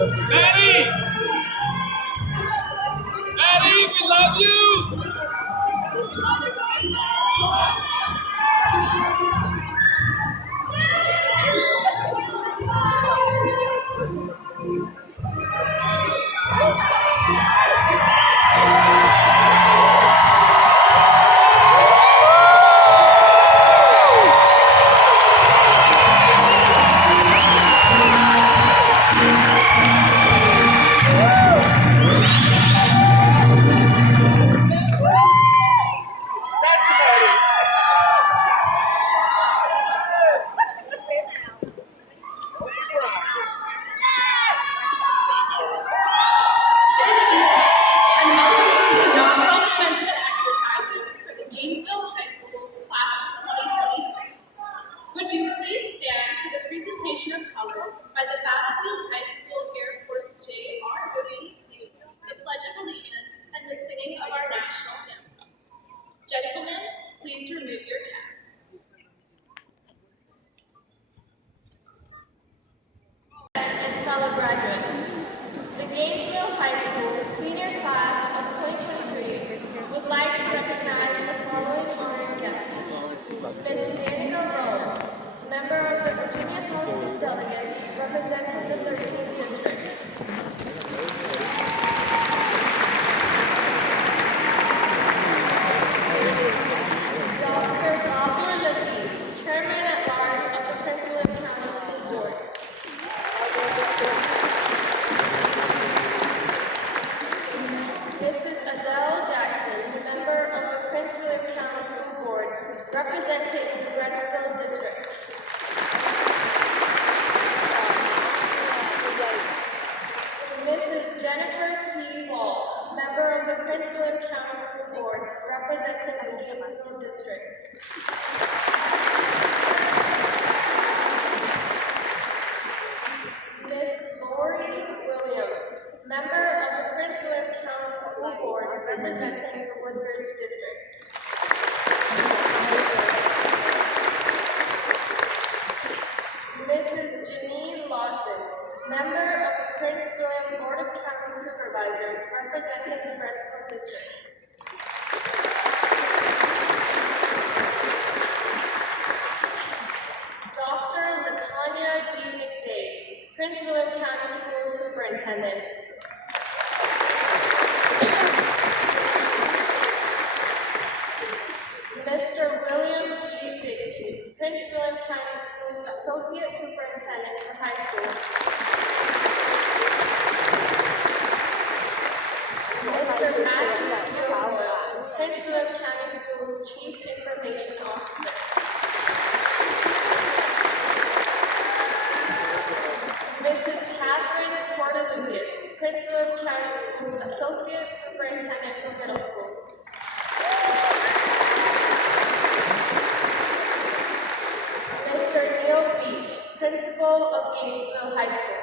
Maddie! Maddie, we love you! Would you please stand for the presentation of colors by the Battlefield High School Air Force JROTC, the Pledge of Allegiance, and the singing of our national anthem. Gentlemen, please remove your caps. And fellow graduates, the Gainesville High School senior class of 2023 would like to recognize the following honored guests. Ms. Danica Rowe, member of the Virginia House of Delegates, representing the 13th District. Dr. Bobby Licky, Chairman at Large of the Prince William County School Board. Mrs. Adele Jackson, member of the Prince William County School Board, representing the Brecksville District. Mrs. Jennifer T. Wall, member of the Prince William County School Board, representing the Gainesville District. Miss Lori Williams, member of the Prince William County School Board, representing the Woodbridge District. Mrs. Janine Lawson, member of the Prince William Board of County Supervisors, representing the Brecksville District. Dr. Latanya D. McDade, Prince William County School Superintendent. Mr. William G. Bixby, Prince William County Schools Associate Superintendent for High School. Mr. Matthew Guilfoyle, Prince William County Schools Chief Information Officer. Mrs. Catherine Portalucas, Prince William County Schools Associate Superintendent for Middle Schools. Mr. Neil Beach, Principal of Gainesville High School.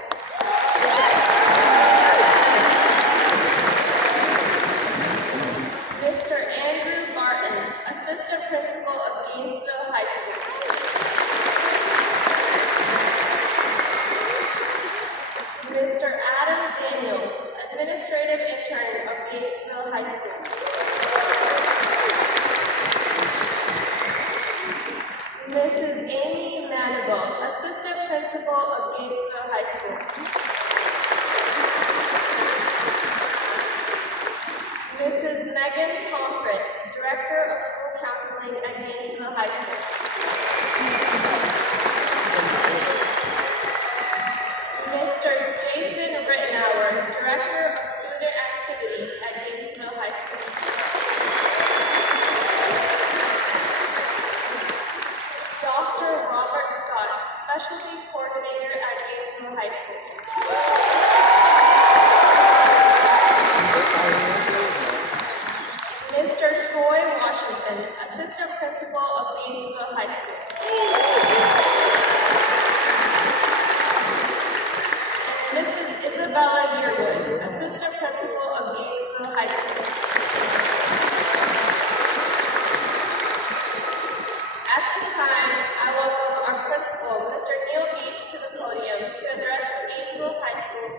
Mr. Andrew Martin, Assistant Principal of Gainesville High School. Mr. Adam Daniels, Administrative Intern of Gainesville High School. Mrs. Amy Manigal, Assistant Principal of Gainesville High School. Mrs. Megan Pomfret, Director of School Counseling at Gainesville High School. Mr. Jason Rittenauer, Director of Student Activities at Gainesville High School. Dr. Robert Scott, Specialty Coordinator at Gainesville High School. Mr. Troy Washington, Assistant Principal of Gainesville High School. Mrs. Isabella Yearwood, Assistant Principal of Gainesville High School. At this time, I welcome our principal, Mr. Neil Beach, to the podium to address the Gainesville High School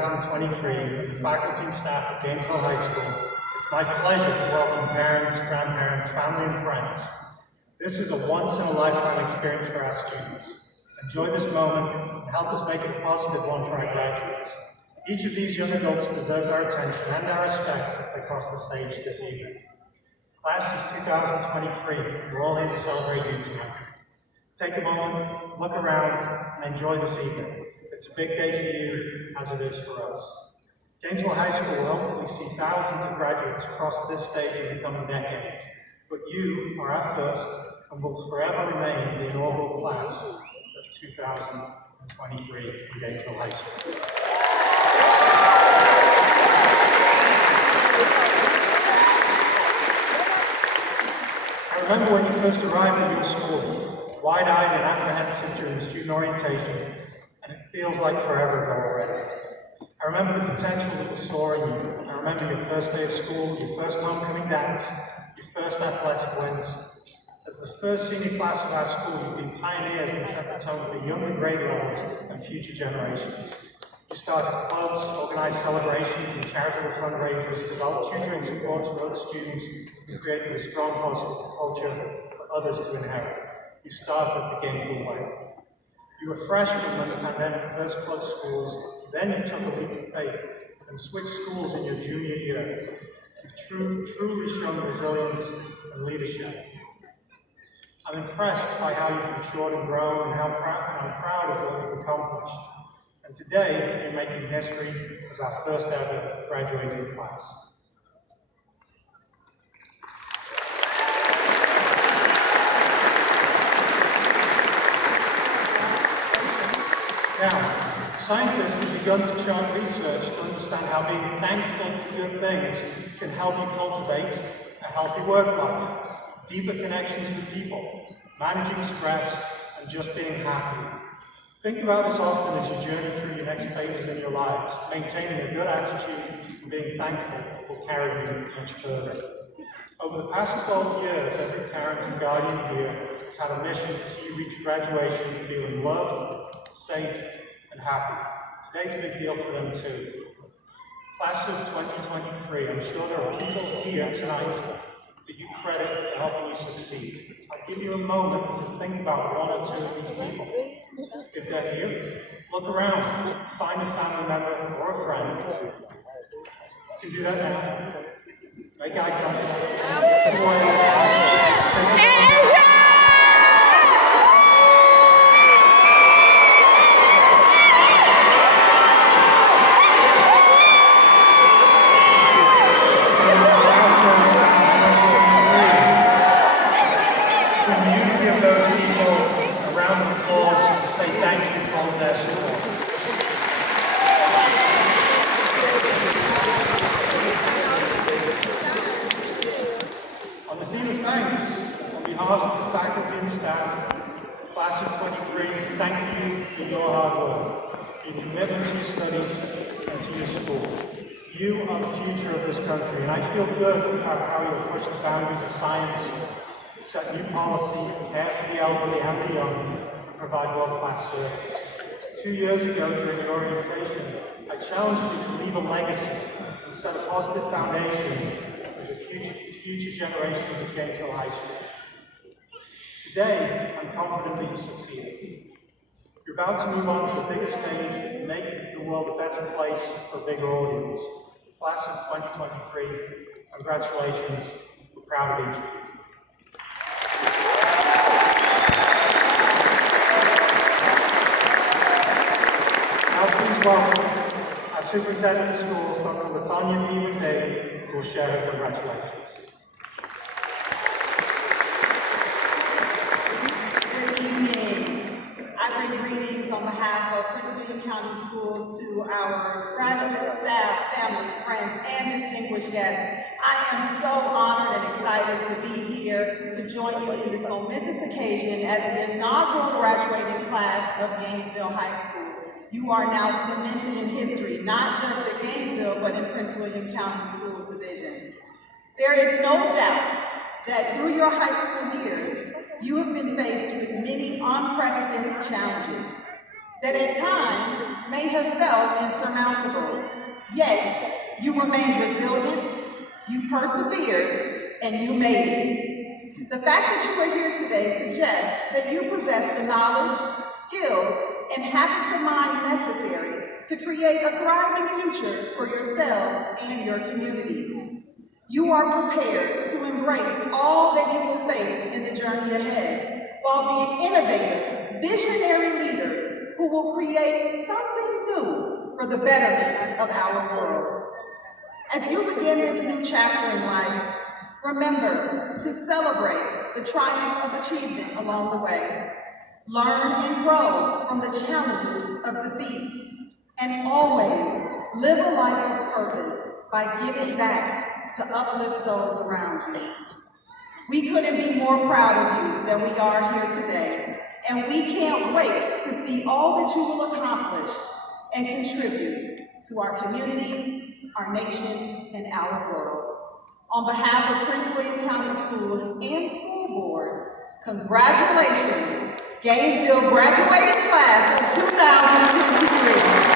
2023 and the faculty and staff at Gainesville High School, it's my pleasure to welcome parents, grandparents, family, and friends. This is a once-in-a-lifetime experience for our students. Enjoy this moment and help us make it a positive one for our graduates. Each of these young adults deserves our attention and our respect as they cross the stage this evening. Class of 2023, we're all here to celebrate you tonight. Take a moment, look around, and enjoy this evening. It's a big day for you, as it is for us. Gainesville High School will hopefully see thousands of graduates cross this stage in the coming decades, but you are our first and will forever remain the inaugural class of 2023 in Gainesville High School. I remember when you first arrived at your school, wide-eyed and apprehensive during student orientation, and it feels like forever ago already. I remember the potential that we saw in you. I remember your first day of school, your first homecoming dance, your first athletic wins. As the first senior class of our school, you've been pioneers and set the tone for younger grade levels and future generations. You started clubs, organized celebrations and charitable fundraisers, developed tutoring supports for other students, and created a strong positive culture for others to inherit. You started the Gainesville way. You were freshmen when the pandemic first closed schools, then you took a leap of faith and switched schools in your junior year. You've truly shown resilience and leadership. I'm impressed by how you've matured and grown, and I'm proud of what you've accomplished. And today, you're making history as our first ever graduating class. Now, scientists have begun to chart research to understand how being thankful for good things can help you cultivate a healthy work life, deeper connections with people, managing stress, and just being happy. Think about this often as you journey through your next phases in your lives. Maintaining a good attitude and being thankful will carry you much further. Over the past 12 years, every parent and guardian here has had a mission to see you reach graduation feeling loved, safe, and happy. Today's a big deal for them too. Class of 2023, I'm sure there are people here tonight that you credit for helping you succeed. I'll give you a moment to think about one or two of these people. If they're here, look around, find a family member or a friend. You can do that now. Make eye contact. You are the future of this country, and I feel good about how you'll push the boundaries of science, set new policies, care for the elderly and the young, and provide world-class service. 2 years ago, during an orientation, I challenged you to leave a legacy and set a positive foundation for the future generations of Gainesville High School. Today, I'm confident that you succeeded. You're about to move on to a bigger stage and make the world a better place for a bigger audience. Class of 2023, congratulations. We're proud of each of you. Now please welcome our Superintendent of Schools, Dr. Latanya Beaver-Day, who will share her congratulations. Good evening. I bring greetings on behalf of Prince William County Schools to our graduate staff, family, friends, and distinguished guests. I am so honored and excited to be here to join you in this momentous occasion as the inaugural graduating class of Gainesville High School. You are now cemented in history, not just at Gainesville, but in Prince William County Schools Division. There is no doubt that through your high school years, you have been faced with many unprecedented challenges. that at times may have felt insurmountable, yet you remained resilient, you persevered, and you made it. The fact that you are here today suggests that you possess the knowledge, skills, and habits of mind necessary to create a thriving future for yourselves and your community. You are prepared to embrace all that you will face in the journey ahead, while being innovative, visionary leaders who will create something new for the betterment of our world. As you begin this new chapter in life, remember to celebrate the triumph of achievement along the way. Learn and grow from the challenges of defeat, and always live a life of purpose by giving back to uplift those around you. We couldn't be more proud of you than we are here today, and we can't wait to see all that you will accomplish and contribute to our community, our nation, and our world. On behalf of Prince William County Schools and School Board, congratulations, Gainesville graduating class of 2023.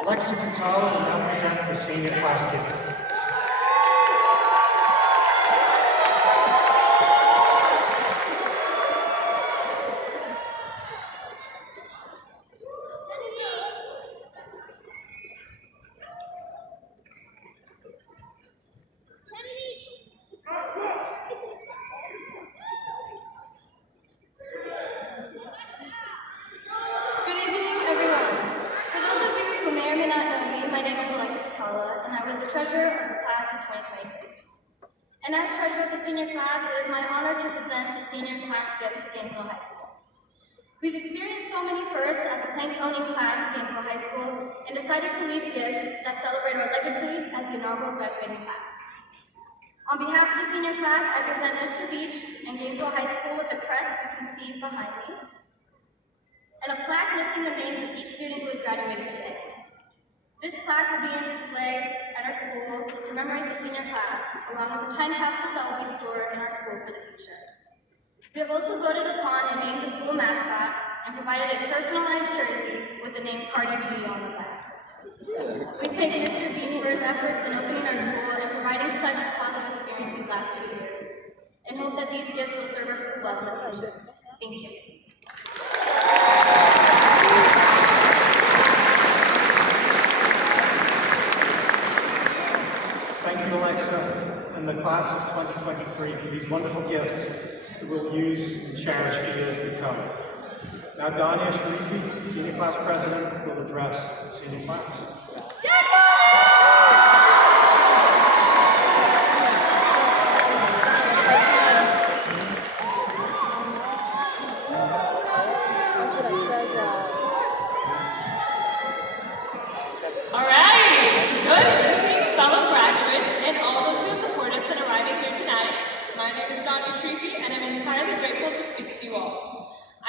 Alexis will now present the senior class gift. Treasurer of the class of 2023. And as treasurer of the senior class, it is my honor to present the senior class gift to Gainesville High School. We've experienced so many firsts as a plank-owning class of Gainesville High School and decided to leave gifts that celebrate our legacy as the inaugural graduating class. On behalf of the senior class, I present Mr. Beach and Gainesville High School with the crest you can see behind me, and a plaque listing the names of each student who is graduating today. This plaque will be on display at our school to commemorate the senior class, along with the time capsules that will be stored in our school for the future. We have also voted upon and named the school mascot and provided a personalized jersey with the name Cardi G on the back. We thank Mr. Beach for his efforts in opening our school and providing such a positive experience these last 2 years, and hope that these gifts will serve our school well in the future. Thank you. Thank you, Alexa, and the class of 2023 for these wonderful gifts that we'll use and cherish for years to come. Now, Dania Sharifi, Senior Class President, will address the senior class.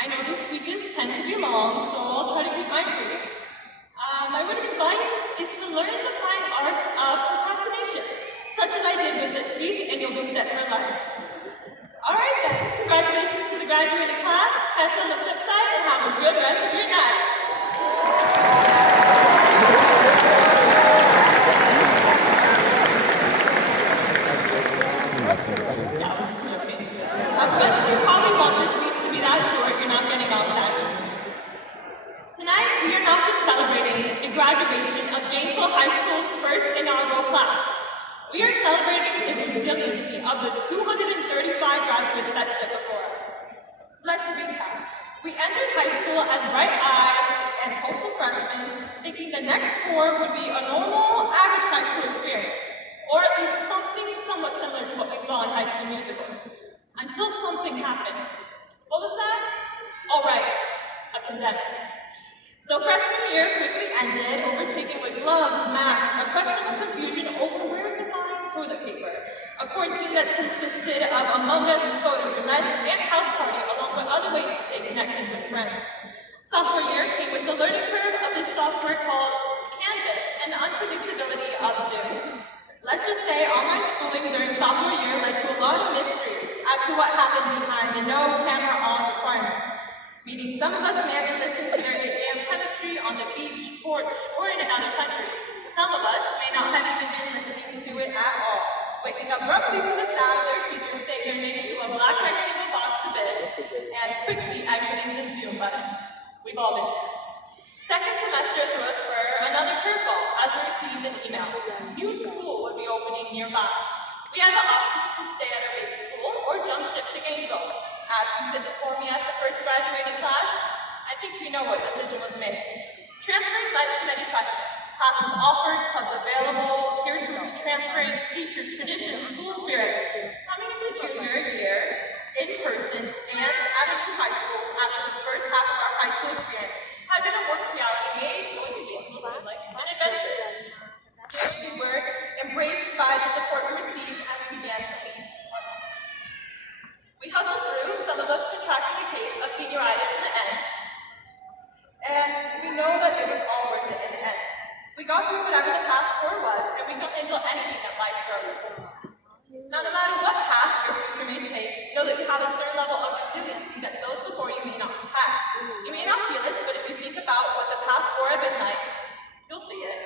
I know these speeches tend to be long, so I'll try to keep mine brief. My word of advice is to learn the fine arts of procrastination, such as I did with this speech, and you'll be set for life. All right then, congratulations to the graduating class, catch you on the flip side, and have a good rest of your night. That was joking. As much as you probably want this speech to be that short, you're not getting out that easy. Tonight, we are not just celebrating the graduation of Gainesville High School's first inaugural class. We are celebrating the resiliency of the 235 graduates that sit before us. Let's recap. We entered high school as bright-eyed and hopeful freshmen, thinking the next 4 would be a normal, average high school experience, or at least something somewhat similar to what we saw in High School Musical. Until something happened. What was that? All right, a pandemic. So freshman year quickly ended, overtaken with gloves, masks, a questionable confusion over where to find toilet paper, a quarantine that consisted of Among Us, photo roulette, and house party, along with other ways to stay connected with friends. Sophomore year came with the learning curve of this software called Canvas and the unpredictability of Zoom. Let's just say online schooling during sophomore year led to a lot of mysteries as to what happened behind the no camera on requirements. Meaning some of us may have been listening to their AM chemistry on the beach, porch, or in another country. Some of us may not have even been listening to it at all, waking up abruptly to the sound of their teachers say their name to a black rectangle box abyss and quickly exiting the Zoom button. We've all been there. Second semester threw us for another curveball as we received an email. New school would be opening nearby. We had the option to stay at our base school or jump ship to Gainesville. As you sit before me as the first graduating class, I think we know what decision was made. Transferring led to many questions. Classes offered, clubs available, peers who would be transferring, teachers, traditions, school spirit. Coming into junior year, in person, and at a new high school after the first half of our high school experience had been a worked reality made going to Gainesville seem like an adventure. Soon we were embraced by the support we received and we began to lead. We hustled through, some of us contracting a case of senioritis in the end, and we know that it was all worth it in the end. We got through whatever the past score was, and we don't handle anything that life throws at us. Now, no matter what path your future may take, know that you have a certain level of resiliency that those before you may not have had. You may not feel it, but if you think about what the past four have been like, you'll see it.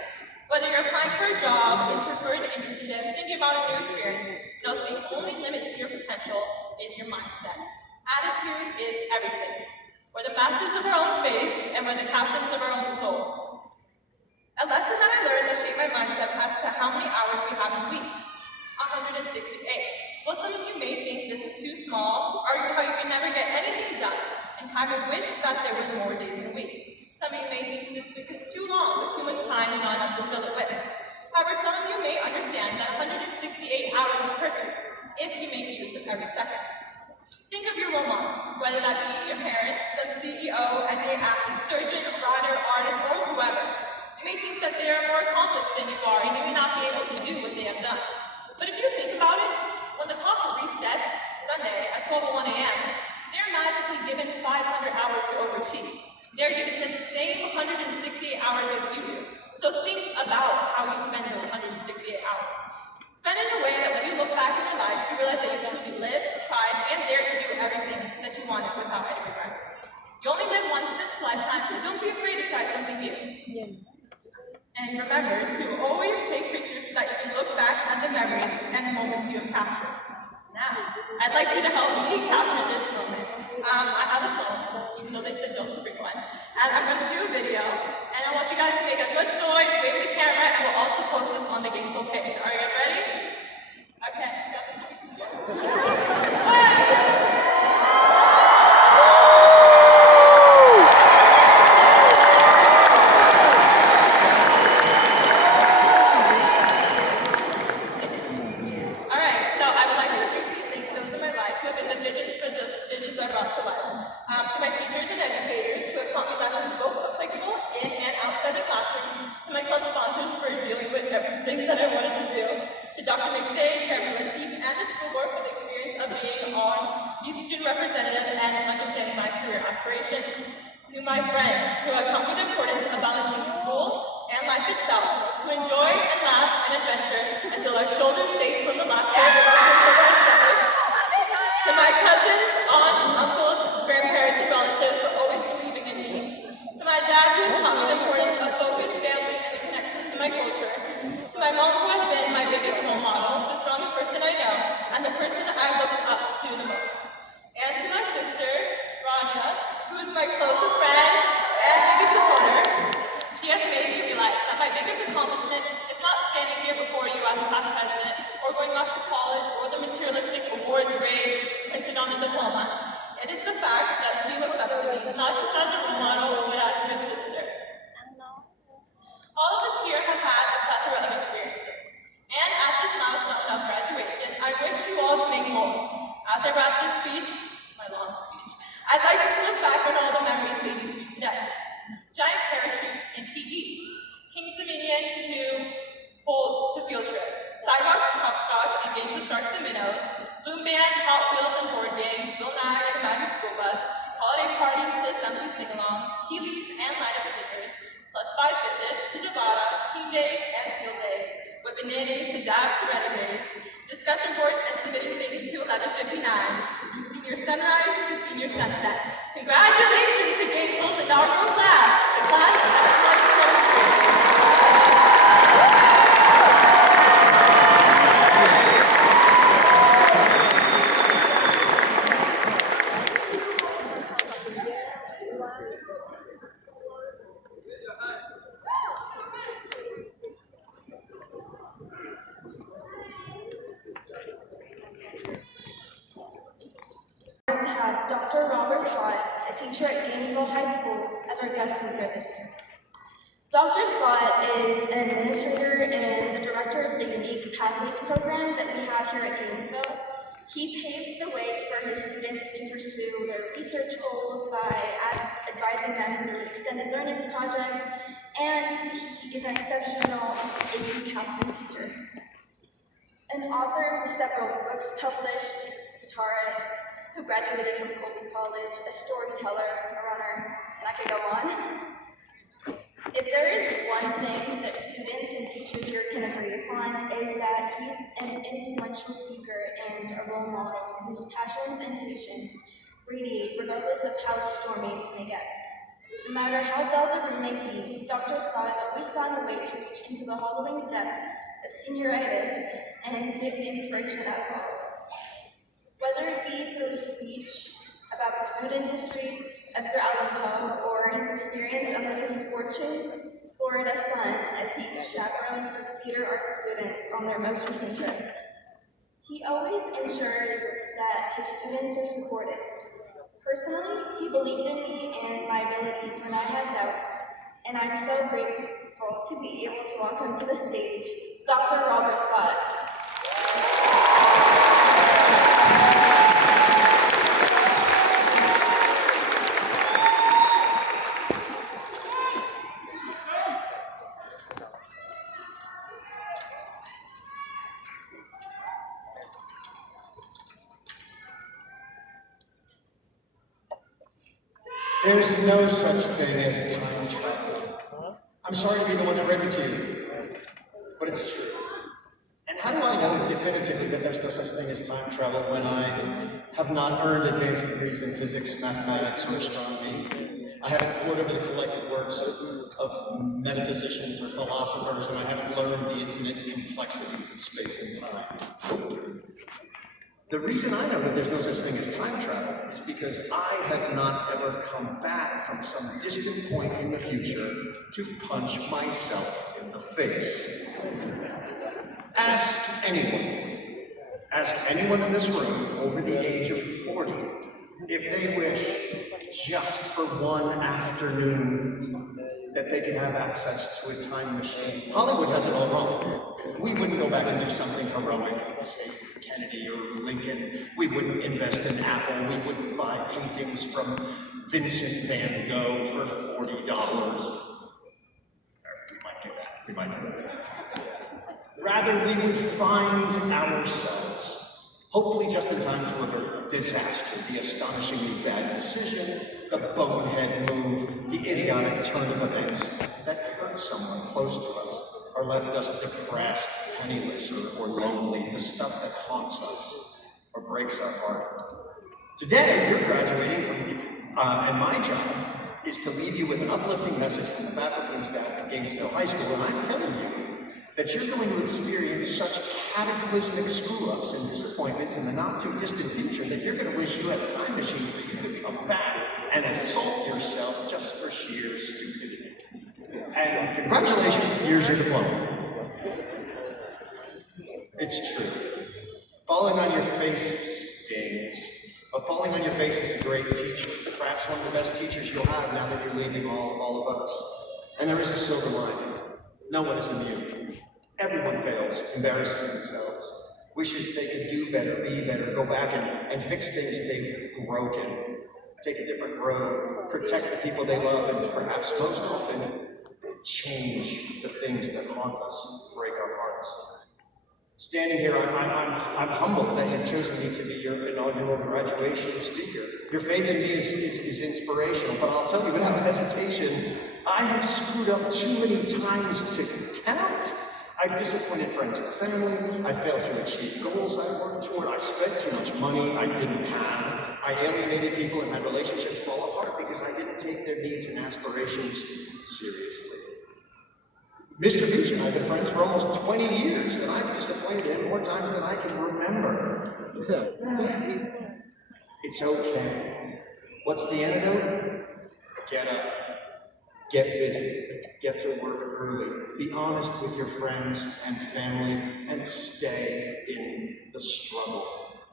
Whether you're applying for a job, for an internship, thinking about a new experience, know that the only limit to your potential is your mindset. Attitude is everything. We're the masters of our own faith, and we're the captains of our own souls. A lesson that I learned that shaped my mindset as to how many hours we have in a week. 168. Well, some of you may think this is too small, argue how you can never get anything done, and have a wish that there was more days in a week. Some of you may think this week is too long, with too much time and not enough to fill it with. However, some of you may understand that 168 hours is perfect, if you make use of every second. Think of your role model, whether that be your parents, the CEO, NBA athlete, surgeon, writer, artist, or whoever. You may think that they are more accomplished than you are, and you may not be able to do what they have done. But if you think about it, when the clock resets Sunday at 12:01 a.m., they're magically given 500 hours to overachieve. They're given the same 168 hours as you do. So think about how you spend those 168 hours. Spend it in a way that when you look back in your life, you realize that you truly lived, tried, and dared to do everything that you wanted without any regrets. You only live once in this lifetime, so don't be afraid to try something new. And remember to always take pictures so that you can look back at the memories and the moments you have captured. Now, I'd like you to help me capture this moment. I have a phone, even though they said don't bring one. And I'm going to do a video, and I want you guys to make as much noise, wave at the camera, and we'll also post this on the Gainesville page. Are you guys ready? Okay, got this. To my teachers and educators who have taught me lessons both applicable in and outside the classroom, to my club sponsors for dealing with everything that I wanted to do, to Dr. McDay, Chairman Lindsay, and the school board for the experience of being on youth student representative and understanding my career aspirations, to my friends who have taught me the importance of balancing school and life itself, to enjoy and laugh and adventure until our shoulders shake from the laughter of our stomachs, to my cousins, aunts, uncles, grandparents, and relatives for always believing in me. To my dad, who has taught me the importance of focus, family, and the connection to my culture. To my mom, who has been my biggest role model, the strongest person I know, and the person I looked up to the most. And to my sister, Rania, who is my closest friend and biggest supporter. She has made me realize that my biggest accomplishment is not standing here before you as class president, or going off to college, or the materialistic awards grades printed on a diploma. It is the fact that she looks up to me, not just as a role model, but as a sister. All of us here have had a plethora of experiences, and at this milestone of graduation, I wish you all to make more. As I wrap this speech, my long speech, I'd like to look back on all the memories leading to today. Giant parachutes in PE, King's Dominion to field trips, sidewalks, hopscotch, and games of sharks and minnows, boom bands, Hot Wheels, and board games, Bill Nye and the Magic School Bus, holiday parties to assembly sing-along, Heelys and lighter sneakers, +5 fitness to Nevada, team days, and field days, demanding to adapt to ready days, discussion boards, and submitting things to 11:59, from senior sunrise to senior sunset. Congratulations to Gainesville's inaugural class, the class of 2023. To have Dr. Robert Scott, a teacher at Gainesville High School, as our guest speaker this year. Dr. Scott is an administrator and the director of the Unique Pathways program that we have here at Gainesville. He paves the way for his students to pursue their research goals by advising them through extended learning projects, and he is an exceptional AP counseling teacher. An author with several books published, guitarist, who graduated from Colby College, a storyteller, a runner, and I could go on. If there is one thing that students and teachers here can agree upon, is that he's an influential speaker and a role model whose passions and patience radiate regardless of how stormy it may get. No matter how dull the room may be, Dr. Scott always found a way to reach into the hollowing depths of senioritis and dig the inspiration out of all of us. Whether it be through his speech about the food industry, Edgar Allan Poe, or his experience under the misfortune Florida sun as he chaperoned for the theater arts students on their most recent trip. He always ensures that his students are supported. Personally, he believed in me and my abilities when I had doubts, and I'm so grateful to be able to welcome to the stage Dr. Robert Scott. There's no such thing as time travel. I'm sorry to be the one that read it to you, but it's true. And how do I know definitively that there's no such thing as time travel when I have not earned advanced degrees in physics, mathematics, or astronomy? I haven't pored over the collected works of metaphysicians or philosophers, and I haven't learned the infinite complexities of space and time. The reason I know that there's no such thing as time travel is because I have not ever come back from some distant point in the future to punch myself in the face. Ask anyone in this room over the age of 40 if they wish just for one afternoon that they could have access to a time machine. Hollywood has it all wrong. We wouldn't go back and do something heroic, say Kennedy or Lincoln. We wouldn't invest in Apple. We wouldn't buy paintings from Vincent van Gogh for $40. We might do that. Rather, we would find ourselves, hopefully just in time to avert disaster, the astonishingly bad decision, the bonehead move, the idiotic turn of events that hurt someone close to us, or left us depressed, penniless, or lonely, the stuff that haunts us or breaks our heart. Today, you're graduating from, and my job is to leave you with an uplifting message from the faculty and staff at Gainesville High School, and I'm telling you that you're going to experience such cataclysmic screw-ups and disappointments in the not-too-distant future that you're going to wish you had a time machine so you could come back and assault yourself just for sheer stupidity. And congratulations, here's your diploma. It's true. Falling on your face stings, but falling on your face is a great teacher, perhaps one of the best teachers you'll have now that you're leaving all of us. And there is a silver lining. No one is immune. Everyone fails, embarrasses themselves, wishes they could do better, be better, go back and fix things they've broken, take a different road, protect the people they love, and perhaps most often, change the things that haunt us, break our hearts. Standing here, I'm humbled that you've chosen me to be your inaugural graduation speaker. Your faith in me is inspirational, but I'll tell you without hesitation, I have screwed up too many times to count. I disappointed friends and family. I failed to achieve goals I worked toward. I spent too much money I didn't have. I alienated people and had relationships fall apart because I didn't take their needs and aspirations seriously. Mr. Beach and I have been friends for almost 20 years, and I've disappointed him more times than I can remember. It's okay. What's the antidote? Get up. Get busy. Get to work early. Be honest with your friends and family, and stay in the struggle.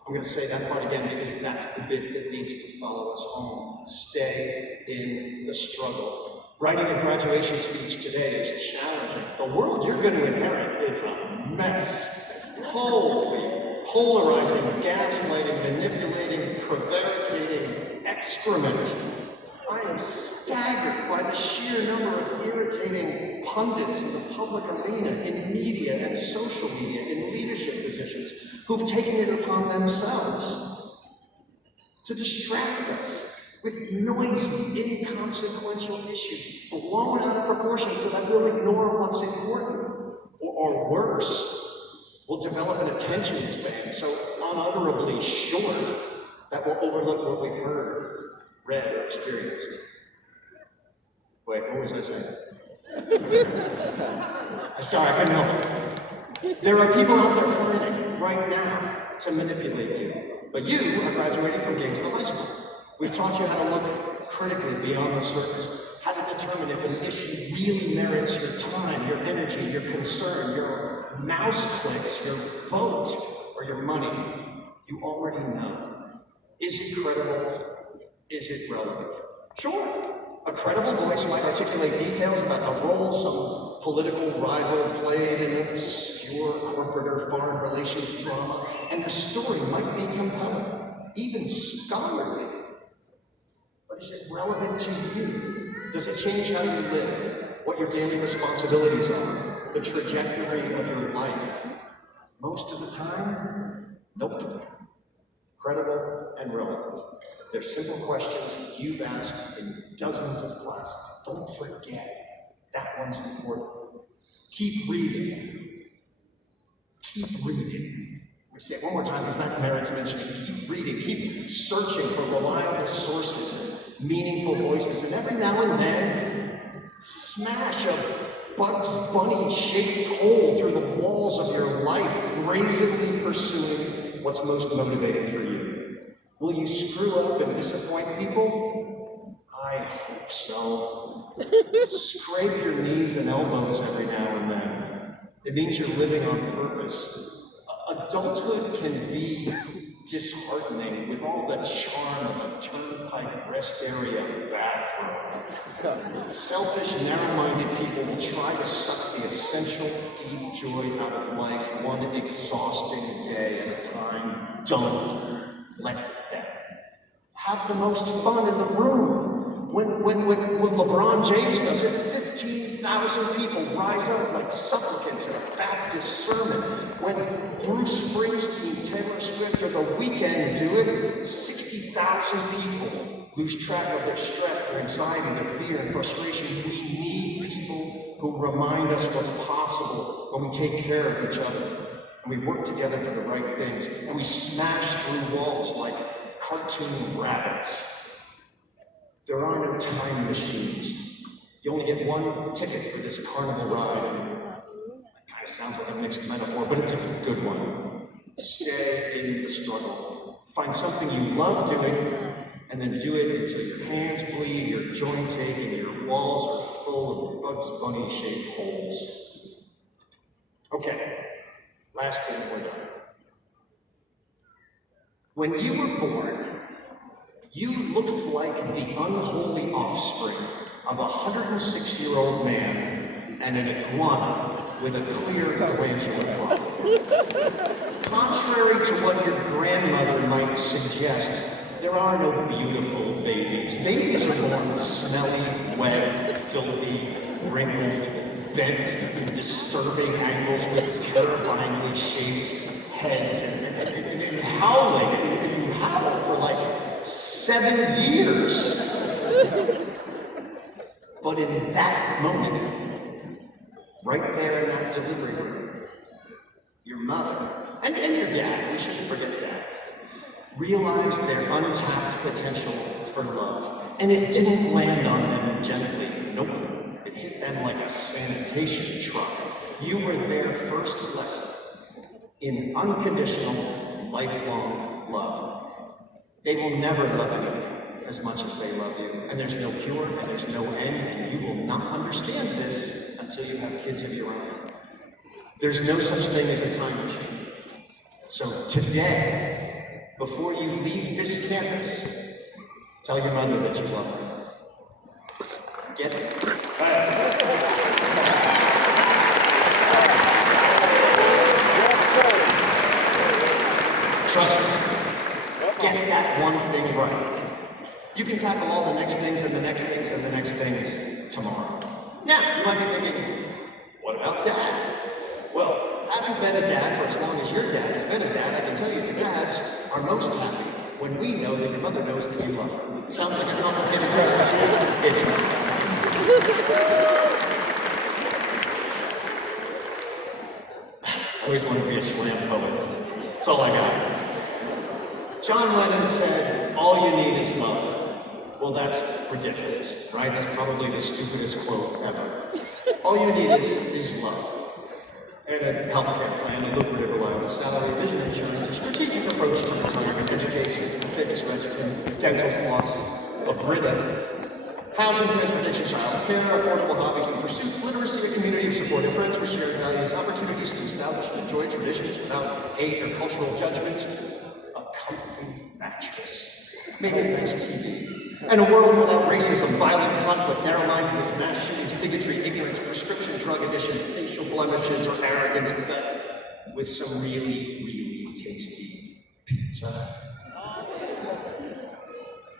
I'm going to say that part again because that's the bit that needs to follow us home. Stay in the struggle. Writing a graduation speech today is challenging. The world you're going to inherit is a mess. Holy, polarizing, gaslighting, manipulating, prevaricating excrement. I am staggered by the sheer number of irritating pundits in the public arena, in media and social media, in leadership positions, who've taken it upon themselves to distract us with noisy, inconsequential issues blown out of proportion so that we'll ignore what's important. Or worse, we'll develop an attention span so unutterably short that we'll overlook what we've heard, read, or experienced. Wait, what was I saying? Sorry, I couldn't help it. There are people out there planning right now to manipulate you. But you are graduating from Gainesville High School. We've taught you how to look critically beyond the surface, how to determine if an issue really merits your time, your energy, your concern, your mouse clicks, your vote, or your money. You already know. Is it credible? Is it relevant? Sure. A credible voice might articulate details about the role some political rival played in obscure corporate or foreign relations drama, and the story might be compelling, even scholarly. But is it relevant to you? Does it change how you live, what your daily responsibilities are, the trajectory of your life? Most of the time, nope. Credible and relevant. They're simple questions you've asked in dozens of classes. Don't forget, that one's important. Keep reading. Keep reading. We say it one more time because that merits mentioning. Keep reading. Keep searching for reliable sources and meaningful voices. And every now and then, smash a Bugs Bunny-shaped hole through the walls of your life, brazenly pursuing what's most motivating for you. Will you screw up and disappoint people? I hope so. Scrape your knees and elbows every now and then. It means you're living on purpose. Adulthood can be disheartening with all the charm of a turnpike rest area bathroom. Selfish, narrow-minded people will try to suck the essential, deep joy out of life one exhausting day at a time. Don't let them. Have the most fun in the room. When LeBron James does it, 15,000 people rise up like supplicants in a Baptist sermon. When Bruce Springsteen, Taylor Swift, or The Weeknd do it, 60,000 people lose track of their stress, their anxiety, their fear, and frustration. We need people who remind us what's possible when we take care of each other, and we work together for the right things, and we smash through walls like cartoon rabbits. There are no time machines. You only get one ticket for this carnival ride. It kind of sounds like a mixed metaphor, but it's a good one. Stay in the struggle. Find something you love doing, and then do it until your hands bleed, your joints ache, and your walls are full of Bugs Bunny-shaped holes. Okay, last thing, we're done. When you were born, you looked like the unholy offspring of a 106-year-old man and an iguana with a clear glandular problem. Contrary to what your grandmother might suggest, there are no beautiful babies. Babies are born smelly, wet, filthy, wrinkled, bent in disturbing angles with terrifyingly shaped heads and howling, and you howl for like 7 years. But in that moment, right there in that delivery room. Your mother, and your dad, we shouldn't forget Dad, realized their untapped potential for love. And it didn't land on them gently, nope. It hit them like a sanitation truck. You were their first lesson in unconditional, lifelong love. They will never love anything as much as they love you. And there's no cure, and there's no end, and you will not understand this until you have kids of your own. There's no such thing as a time machine. So today, before you leave this campus, tell your mother that you love her. Get it? Trust me. Get that one thing right. You can tackle all the next things and the next things and the next things tomorrow. Now, you might be thinking, what about Dad? Well, having been a dad for as long as your dad has been a dad, I can tell you the dads are most happy when we know that your mother knows that you love her. Sounds like a complicated process. It's not. I always wanted to be a slam poet. That's all I got. John Lennon said, all you need is love. Well, that's ridiculous, right? That's probably the stupidest quote ever. All you need is love. And a healthcare plan, a lucrative, reliable salary, vision insurance, a strategic approach to retirement, education, a fitness regimen, dental floss, a Brita, housing, transportation, child care, affordable hobbies and pursuits, literacy, a community of supportive friends with shared values, opportunities to establish and enjoy traditions without hate or cultural judgments, a comfy mattress, maybe a nice TV, and a world without racism, violent conflict, narrow-mindedness, mass shootings, bigotry, ignorance, prescription drug addiction, facial blemishes, or arrogance, but with some really, really tasty pizza.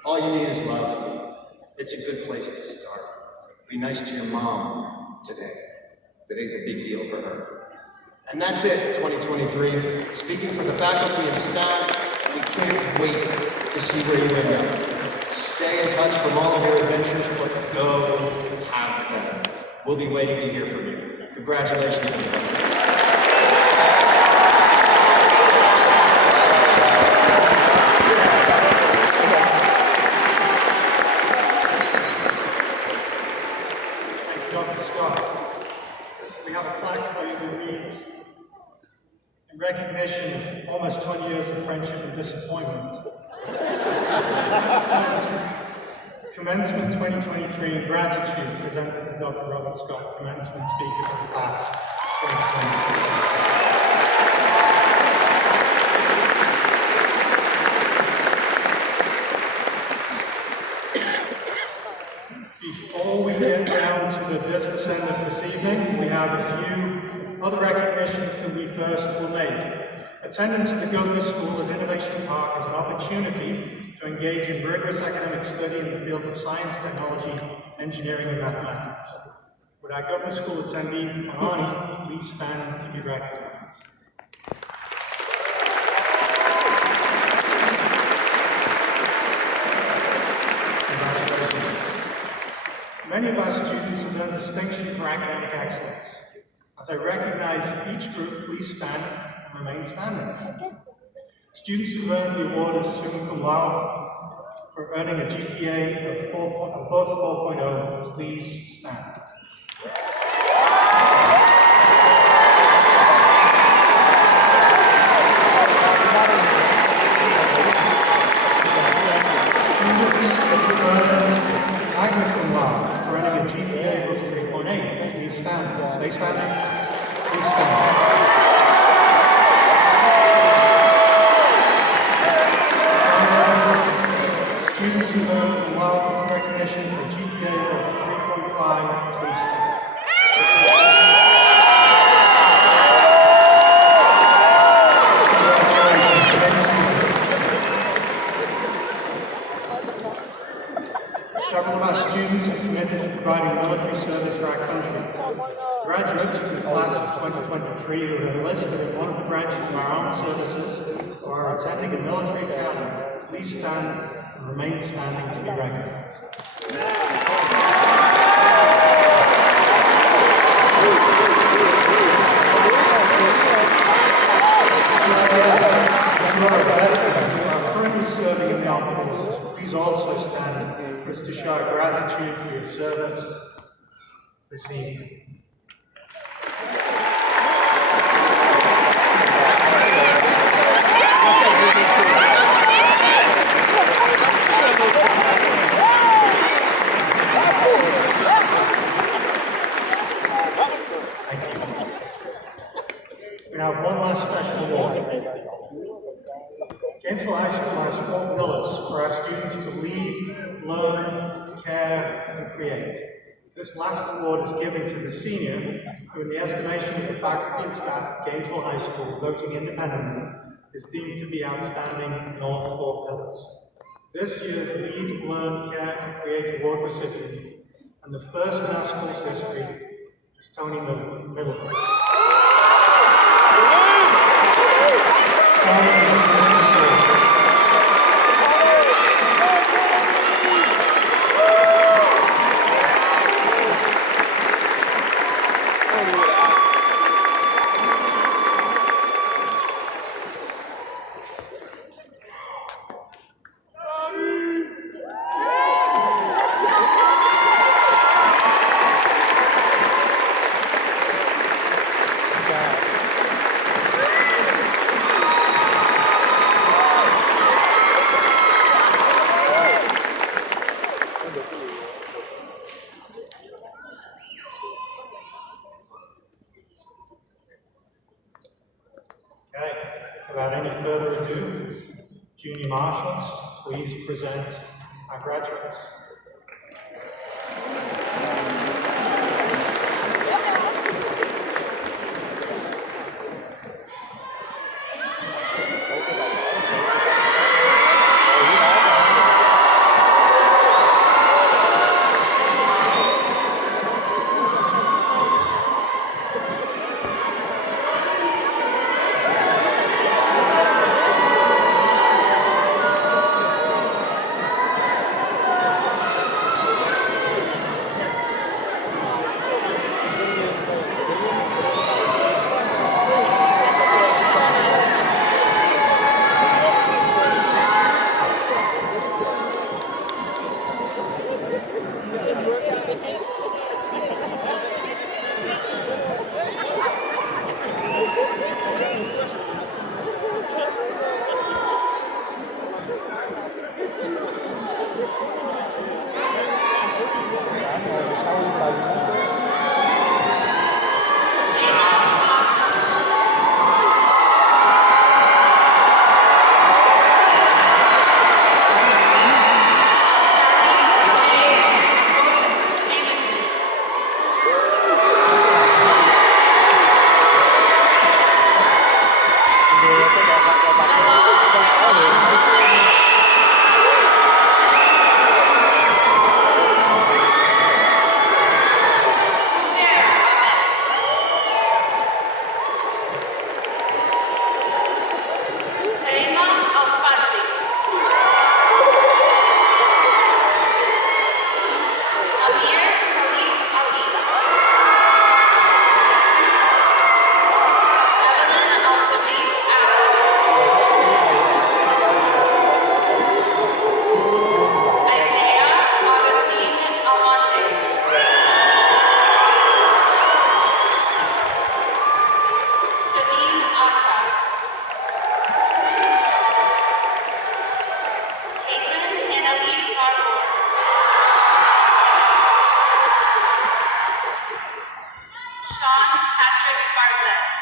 All you need is love. It's a good place to start. Be nice to your mom today. Today's a big deal for her. And that's it, 2023. Speaking for the faculty and staff, we can't wait to see where you end up. Stay in touch from all of your adventures, but go have them. We'll be waiting to hear from you. Congratulations, everybody. Dr. Scott, we have a plaque for you that reads, in recognition of almost 20 years of friendship and disappointment, Commencement 2023 in gratitude presented to Dr. Robert Scott, commencement speaker for the class 2023. Before we get down to the business end of this evening, we have a few other recognitions that we first will make. Attendance at the Governor School of Innovation Park is an opportunity to engage in rigorous academic study in the fields of science, technology, engineering, and mathematics. Would our Governor School attendee, Arnie, please stand to be recognized? Congratulations. Many of our students have earned distinction for academic excellence. As I recognize each group, please stand and remain standing. Students who earned the award of summa cum laude for earning a GPA of above 4.0, please stand. Students who earned magna cum laude for earning a GPA of 3.8, please stand. Stay standing. Please stand. Students who earned cum laude recognition for GPA of 3.5, please stand. Several of our students have committed to providing military service for our country. Graduates from the class of 2023 who have enlisted in one of the branches of our armed services or are attending a military academy, please stand and remain standing to be recognized. you are a veteran who are currently serving in the armed forces, please also stand for us to show our gratitude for your service this evening. We have one last special award. Gainesville High School has 4 pillars for our students to lead, learn, care, and create. This last award is given to the senior who, in the estimation of the faculty and staff of Gainesville High School voting independently, is deemed to be outstanding in all 4 pillars. This year's Lead, Learn, Care, and Create award recipient, and the first in our school's history, is Tony Middleton. Okay, without any further ado, junior marshals, please present our graduates.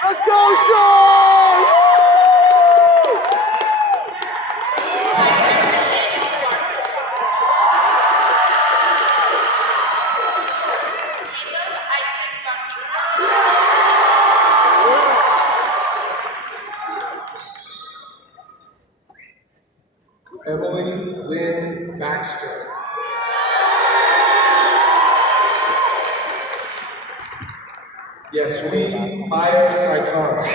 Let's go, Sean! Emily Lynn Baxter. Yasmin Meyer Saikar.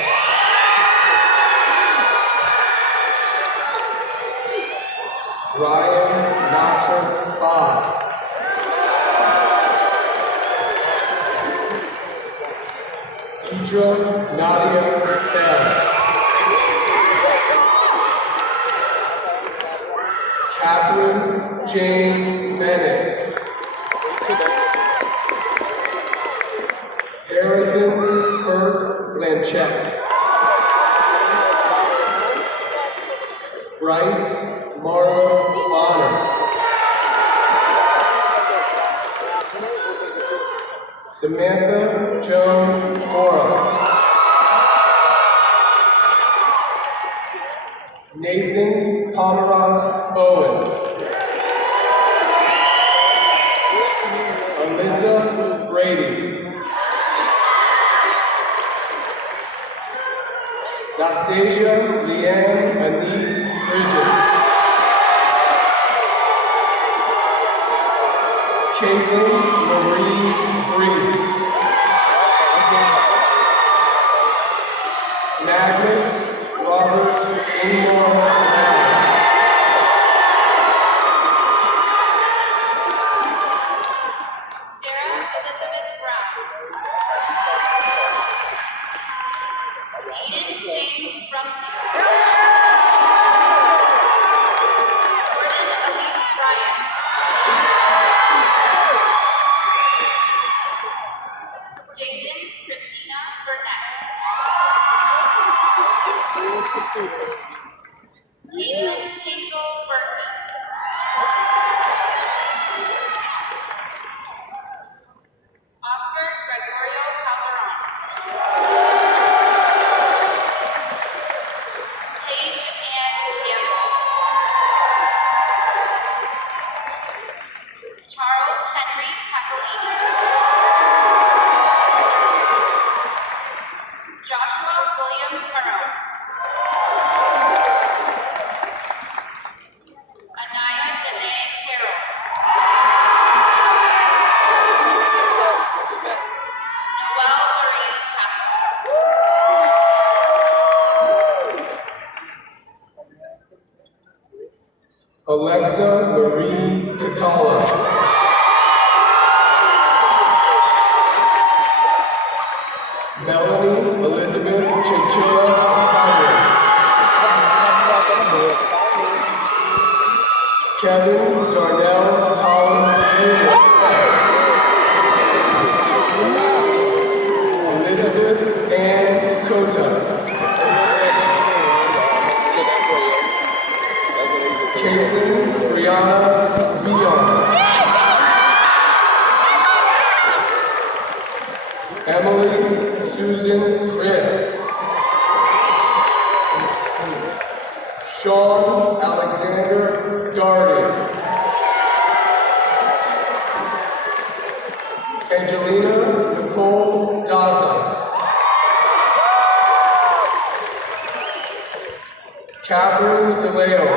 Ryan Nasser Fox. Deidre Nadia Bell. Jane Bennett. Harrison Burke Blanchett. Bryce Mara Bonner. Samantha Joan Mora. Nathan Pomeroy Bowen. Alyssa Brady. Nastasia Leanne Anise Bridget. Caitlin Marie Brees. Magnus Robert Ingmore Brown. Sarah Elizabeth Brown. Aiden James Brumfield. Jordan Elise Bryant. Jaden Christina Burnett. Caitlin Hazel Burton. Oscar Gregorio Calderon. Paige Ann Campbell. Charles Henry Pacolini. Joshua William Carroll. Anaya Janae Carroll. Noelle Marie Castle. Alexa Marie Catala. Melanie Elizabeth Chinchilla Steiner. Kevin Darnell Collins Jr. Elizabeth Ann Cota. Caitlin Brianna Villon. Emily Susan Chris. Sean Alexander Darden. Angelina Nicole Daza. Catherine DeLeo.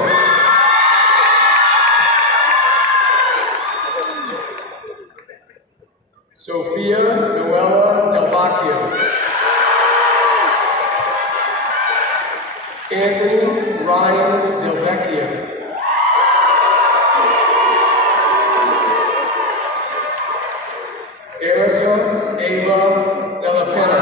Sophia Noella Del Vecchio. Anthony Ryan Del Vecchio. Erica Ava Della Pena.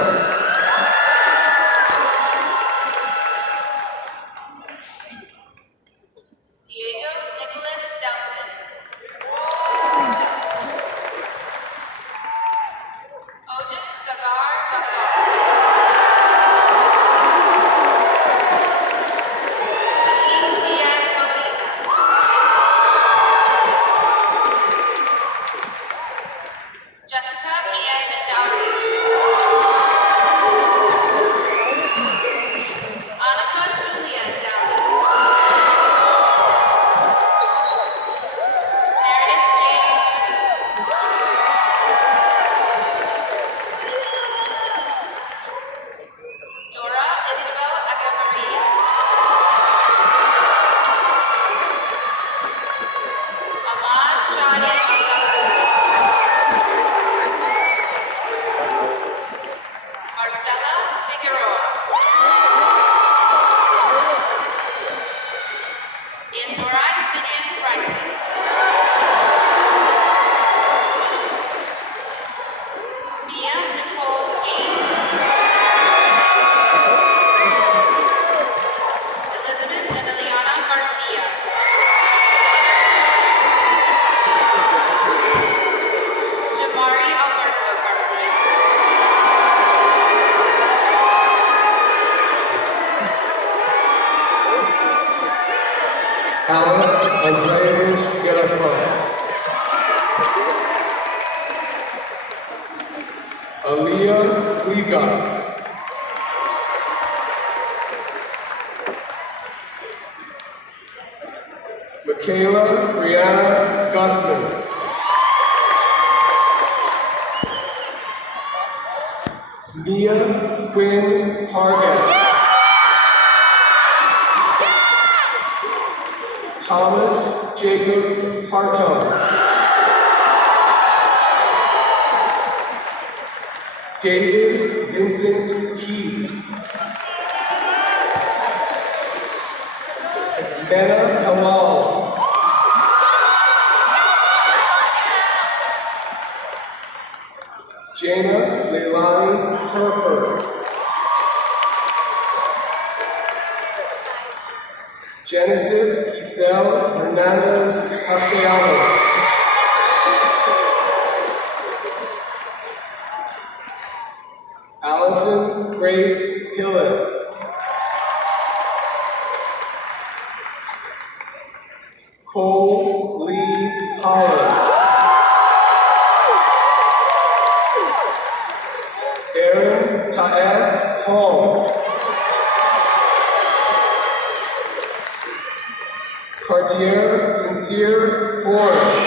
Alex Andreevich Gerasman. Aaliyah Liga. Michaela Brianna Gustman. Mia Quinn Hargett. Thomas Jacob Hartung. David Vincent Heath. Mena Halal. Jana Leilani Herford. Genesis Giselle Hernandez Castellanos. Allison Grace Hillis. Cole Lee Holland. Aaron Taed Hall. Cartier Sincere Horn.